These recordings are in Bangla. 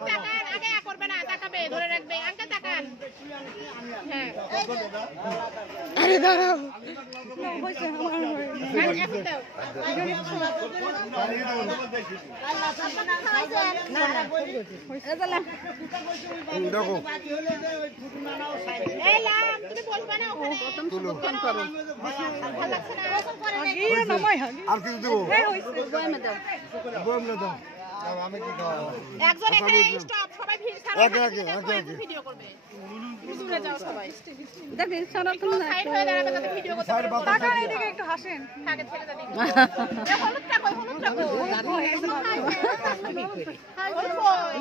তাকান আগে করবে না তাকাবে ধরে রাখবে আঙ্কেল তাকান হ্যাঁ আরে দাঁড়াও হইছে আমার এখন দাও দেখো এই লাম তুমি বলবা না ওখানে প্রথম সুবকান করো ভালো লাগছে না আগিয়ে নামাই আর কিছু দেবো হ্যাঁ হইছে বয়মে দাও দাও আমি কি খাওয়া একজন এখানে স্টপ সবাই ভিড় ছাড়া ভিডিও করবে দূরে যাও সবাই দেখেন সারা তুমি সাইড হয়ে দাঁড়াবে যাতে ভিডিও করতে পারো টাকা এদিকে একটু হাসেন আগে ছেড়ে দাও হলুদটা কই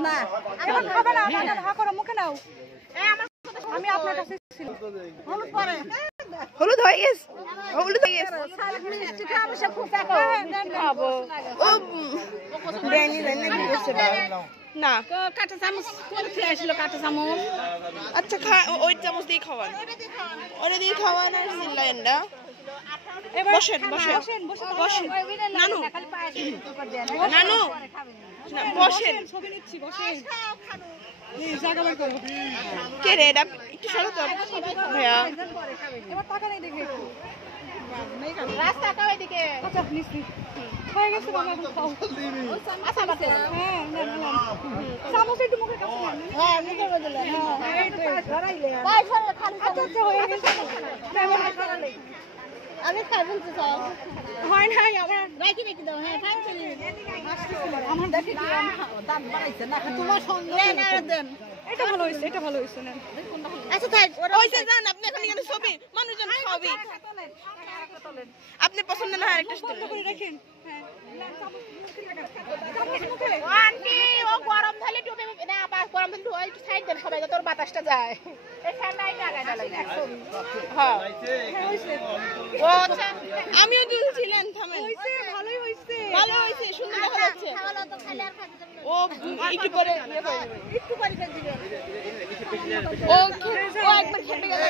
না এখন খাবে না আমাদের হা করো মুখে নাও আমি আপনার কাছে ছিল হলুদ পরে হলুদ হয়ে গেছে মিষ্টি খাবো সব ফুটা খাবো ও দেনি দেনি কি করছে না কাঁটা চামচ করে খেয়ে আসলো কাঁটা চামচ আচ্ছা ওই চামচ দিয়ে খাওয়ান ওটা দিয়ে খাওয়ান আর সিল্লাইন না বসেন নানু নানু বসেন কে রে এটা একটু সরো তো ভাইয়া এবার টাকা নেই দেখে রাস্তা কাও এদিকে আচ্ছা নিছি হয়ে গেছে বাবা এখন খাও আচ্ছা বাবা হ্যাঁ না চামচ একটু মুখে কাছে হ্যাঁ মুখে বদলে হ্যাঁ এই তো ধরাইলে ভাই সরে খালি আচ্ছা হয়ে গেছে আমি খাবেন তো সব হয় না আমার রাখি দাও হ্যাঁ খাই চলি আমার দেখি দাম বাড়াইছে না তোমার সঙ্গে না দেন এটা ভালো হইছে না আচ্ছা তাই ওইসে যান আপনি এখন এখানে ছবি মানুষজন খাওয়াবি আপনি পছন্দ না আরেকটা বন্ধ করে রাখেন হ্যাঁ আন্টি ও গরম থালে টুপে না গরম থালে ওই সাইড দেন সবাই যাতে ওর বাতাসটা যায় এই ঠান্ডায় লাগায় ডালাই হ্যাঁ ও আচ্ছা আমিও দুলছিলেন থামেন ভালো হইছে সুন্দর দেখা যাচ্ছে ও একটু পরে ও একবার খেপে গেল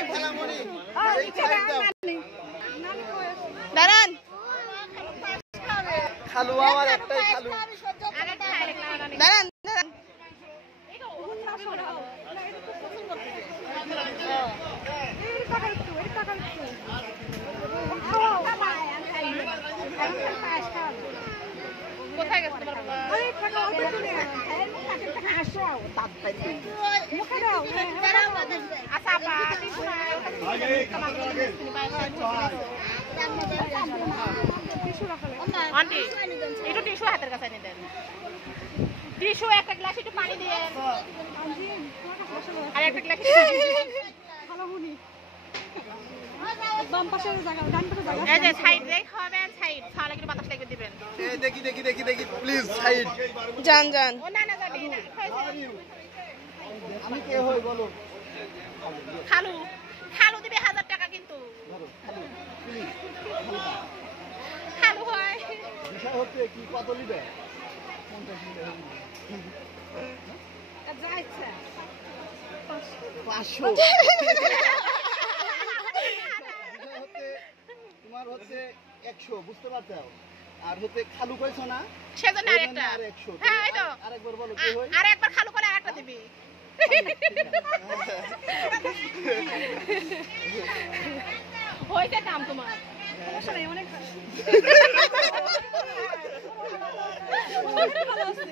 দাঁড়ান খালু আমার একটাই খালু দাঁড়ান কোথায় গেছে তোমার আন্টি একটু টিস্যু হাতের কাছে এনে দেন টিস্যু একটা গ্লাস একটু পানি দিয়ে আর একটা গ্লাস বাম পাশে জায়গা ডান পাশে জায়গা এই যে সাইড রে খাবেন সাইড খাওয়া লাগলে বাতাস লাগিয়ে দিবেন এই দেখি প্লিজ সাইড যান ও না যাবি না আমি কে হই বলো খালু দিবে 1000 টাকা কিন্তু খালু হয় বিষয় হচ্ছে কি কত নিবে 50 নিবে যা ইচ্ছা 500 তোমার হচ্ছে 100 বুঝতে পারছো আর হচ্ছে খালু কইছো না সেজন্য আরেকটা আর 100 হ্যাঁ এই তো আরেকবার বলো কি হই আরেকবার খালু করে আরেকটা দিবি হইছে কাম তোমার সমস্যা নাই অনেক ভালো আছে